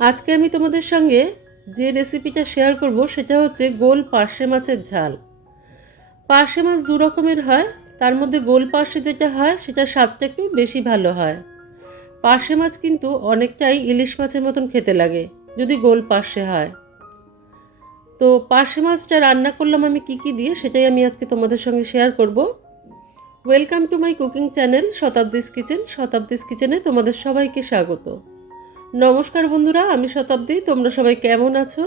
আজকে আমি তোমাদের সঙ্গে যে রেসিপিটা শেয়ার করব, সেটা হচ্ছে গোল পার্শে মাছের ঝাল। পার্শে মাছ দু রকমের হয়, তার মধ্যে গোল পার্শে যেটা হয়, সেটা স্বাদটা একটু বেশি ভালো হয়। পার্শে মাছ কিন্তু অনেকটাই ইলিশ মাছের মতন খেতে লাগে, যদি গোল পার্শে হয়। তো পার্শে মাছটা রান্না করলাম আমি কি কি দিয়ে, সেটাই আমি আজকে তোমাদের সঙ্গে শেয়ার করব। Welcome to my cooking channel Shatabdi's kitchen Shatabdi's কিচেনে তোমাদের সবাইকে স্বাগত। নমস্কার বন্ধুরা, আমি শতাব্দী। তোমরা সবাই কেমন আছো?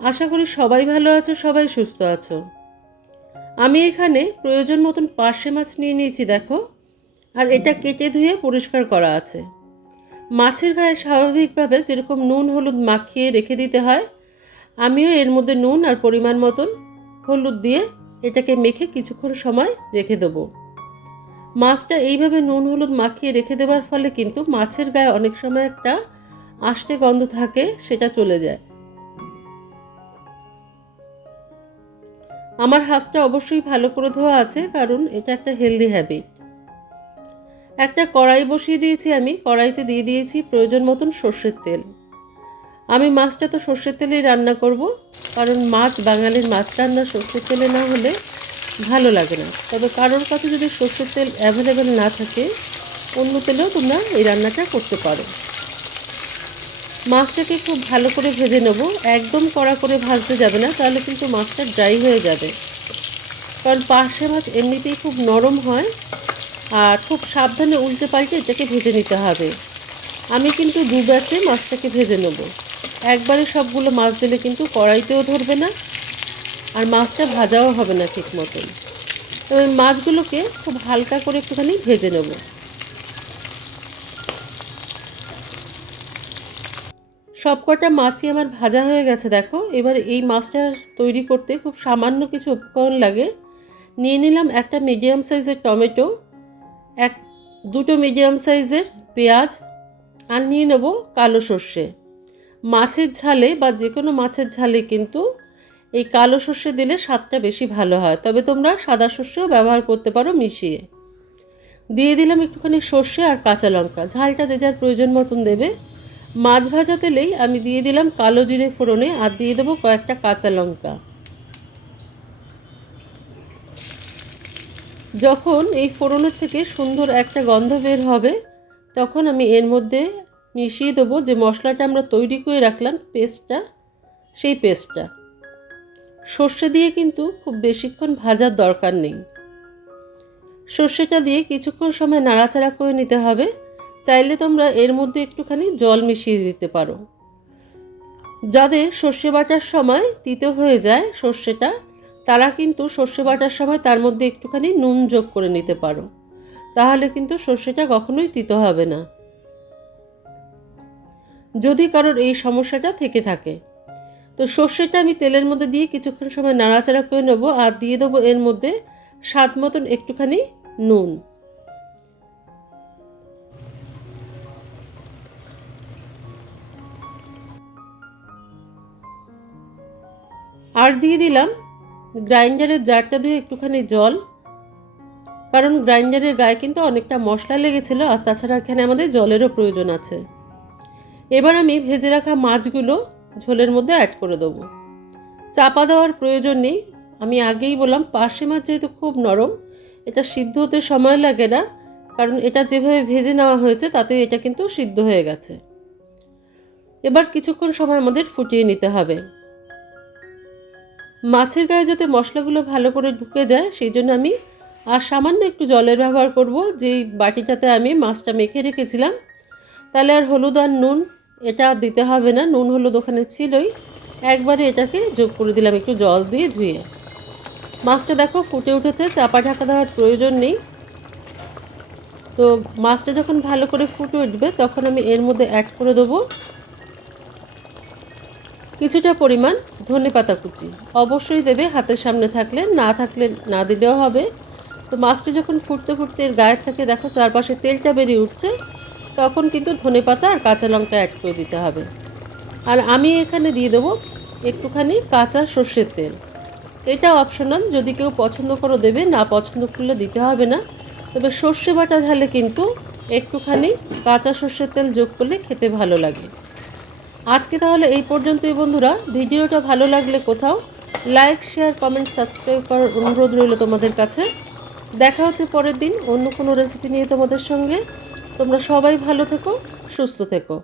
আশা করি সবাই ভালো আছো, সবাই সুস্থ আছো। আমি এখানে প্রয়োজন মতন পার্শে মাছ নিয়ে নিয়েছি, দেখো। আর এটা কেটে ধুয়ে পরিষ্কার করা আছে। মাছের গায়ে স্বাভাবিকভাবে যেরকম নুন হলুদ মাখিয়ে রেখে দিতে হয়, আমিও এর মধ্যে নুন আর পরিমাণ মতন হলুদ দিয়ে এটাকে মেখে কিছুক্ষণ সময় রেখে দেবো। মাছটা এইভাবে নুন হলুদ মাখিয়ে রেখে দেওয়ার ফলে কিন্তু মাছের গায়ে অনেক সময় একটা আষ্টে গন্ধ থাকে, সেটা চলে যায়। আমার হাতটা অবশ্যই ভালো করে ধোয়া আছে, কারণ এটা একটা হেলদি হ্যাবিট একটা কড়াই বসিয়ে দিয়েছি আমি, কড়াইতে দিয়ে দিয়েছি প্রয়োজন মতন সর্ষের তেল। আমি মাছটা তো সর্ষের তেলেই রান্না করব, কারণ মাছ, বাঙালির মাছ রান্না সর্ষের তেলে না হলে ভালো লাগে না। তবে কারোর কাছে যদি সর্ষের তেল অ্যাভেলেবেল না থাকে, অন্য তেলেও তোমরা এই রান্নাটা করতে পারো। মাছটাকে খুব ভালো করে ভেজে নেব। একদম কড়া করে ভাজতে যাবে না, তাহলে কিন্তু মাছটা ড্রাই হয়ে যাবে। কারণ পার্শে মাছ এমনিতেই খুব নরম হয় আর খুব সাবধানে উল্টে পাল্টে এটাকে ভেজে নিতে হবে। আমি কিন্তু দু ব্যাচে মাছটাকে ভেজে নেব। একবারে সবগুলো মাছ দিলে কিন্তু কড়াইতেও ধরবে না আর মাছটা ভাজাও হবে না ঠিক মতন। মাছগুলোকে খুব হালকা করে একটুখানি ভেজে নেব। সব কটা মাছই আমার ভাজা হয়ে গেছে, দেখো। এবার এই মাছটা তৈরি করতে খুব সামান্য কিছু উপকরণ লাগে। নিয়ে নিলাম একটা মিডিয়াম সাইজের টমেটো, এক, দুটো মিডিয়াম সাইজের পেঁয়াজ, আর নিয়ে নেব কালো সর্ষে। মাছের ঝালে বা যে কোনো মাছের ঝালে কিন্তু এই কালো সর্ষে দিলে স্বাদটা বেশি ভালো হয়। তবে তোমরা সাদা সর্ষেও ব্যবহার করতে পারো মিশিয়ে। দিয়ে দিলাম একটুখানি সর্ষে আর কাঁচা লঙ্কা। ঝালটা যে যার প্রয়োজন মতন দেবে। মাছ ভাজা তেলেই আমি দিয়ে দিলাম কালো জিরে ফোড়নে আর দিয়ে দেবো কয়েকটা কাঁচা লঙ্কা। যখন এই ফোড়নের থেকে সুন্দর একটা গন্ধ বের হবে, তখন আমি এর মধ্যে মিশিয়ে দেবো যে মশলাটা আমরা তৈরি করে রাখলাম পেস্টটা, সেই পেস্টটা। সর্ষে দিয়ে কিন্তু খুব বেশিক্ষণ ভাজার দরকার নেই। সর্ষেটা দিয়ে কিছুক্ষণ সময় নাড়াচাড়া করে নিতে হবে। চাইলে তোমরা এর মধ্যে একটুখানি জল মিশিয়ে দিতে পারো। যাদের সর্ষে বাটার সময় তিতে হয়ে যায় সর্ষেটা, তারা কিন্তু সর্ষে বাটার সময় তার মধ্যে একটুখানি নুন যোগ করে নিতে পারো। তাহলে কিন্তু সর্ষেটা কখনোই তিতো হবে না। যদি কারোর এই সমস্যাটা থেকে থাকে, তো সর্ষেটা আমি তেলের মধ্যে দিয়ে কিছুক্ষণ সময় নাড়াচাড়া করে নেব আর দিয়ে দেবো এর মধ্যে স্বাদ মতন একটুখানি নুন। আর দিয়ে দিলাম গ্রাইন্ডারের জারটা দিয়ে একটুখানি জল। কারণ গ্রাইন্ডারের গায়ে কিন্তু অনেকটা মশলা লেগেছিলো আর তাছাড়া এখানে আমাদের জলেরও প্রয়োজন আছে। এবার আমি ভেজে রাখা মাছগুলো ঝোলের মধ্যে অ্যাড করে দেবো। চাপা দেওয়ার প্রয়োজন নেই। আমি আগেই বললাম, পার্শে মাছ যেহেতু খুব নরম, এটা সিদ্ধ হতে সময় লাগে না, কারণ এটা যেভাবে ভেজে নেওয়া হয়েছে তাতে এটা কিন্তু সিদ্ধ হয়ে গেছে। এবার কিছুক্ষণ সময় আমাদের ফুটিয়ে নিতে হবে। মাছের গায়ে যাতে মশলাগুলো ভালো করে ঢুকে যায়, সেই জন্য আমি আর সামান্য একটু জলের ব্যবহার করব, যেই বাটিটাতে আমি মাছটা মেখে রেখেছিলাম। তাহলে আর হলুদ আর নুন, এটা দিতে হবে না, নুন হলুদ ওখানে ছিলই। একবারে এটাকে যোগ করে দিলাম একটু জল দিয়ে ধুয়ে। মাছটা দেখো ফুটে উঠেছে, চাপা ঢাকা দেওয়ার প্রয়োজন নেই। তো মাছটা যখন ভালো করে ফুটে উঠবে, তখন আমি এর মধ্যে অ্যাড করে দেবো। কিছুটা পরিমাণ ধনে পাতা কুচি। অবশ্যই দেবে, হাতের সামনে থাকলে, না থাকলে না দিলেও হবে। তো মাছটি যখন ফুটতে ফুটতে এর গায়ের থেকে, দেখো চারপাশে তেলটা বেরিয়ে উঠছে, তখন কিন্তু ধনে পাতা আর কাঁচা লঙ্কা অ্যাড করে দিতে হবে। আর আমি এখানে দিয়ে দেবো একটুখানি কাঁচা সর্ষের তেল। এটা অপশনাল যদি কেউ পছন্দ করো দেবে, না পছন্দ করলে দিতে হবে না। তবে সর্ষে বাটা ঝালে কিন্তু একটুখানি কাঁচা সর্ষের তেল যোগ করলে খেতে ভালো লাগে। আজকে তাহলে এই পর্যন্তই বন্ধুরা। ভিডিওটা ভালো লাগলে কোথাও লাইক শেয়ার কমেন্ট সাবস্ক্রাইব করার অনুরোধ রইল তোমাদের কাছে। দেখা হচ্ছে পরের দিন অন্য কোনো রেসিপি নিয়ে তোমাদের সঙ্গে। তোমরা সবাই ভালো থেকো, সুস্থ থেকো।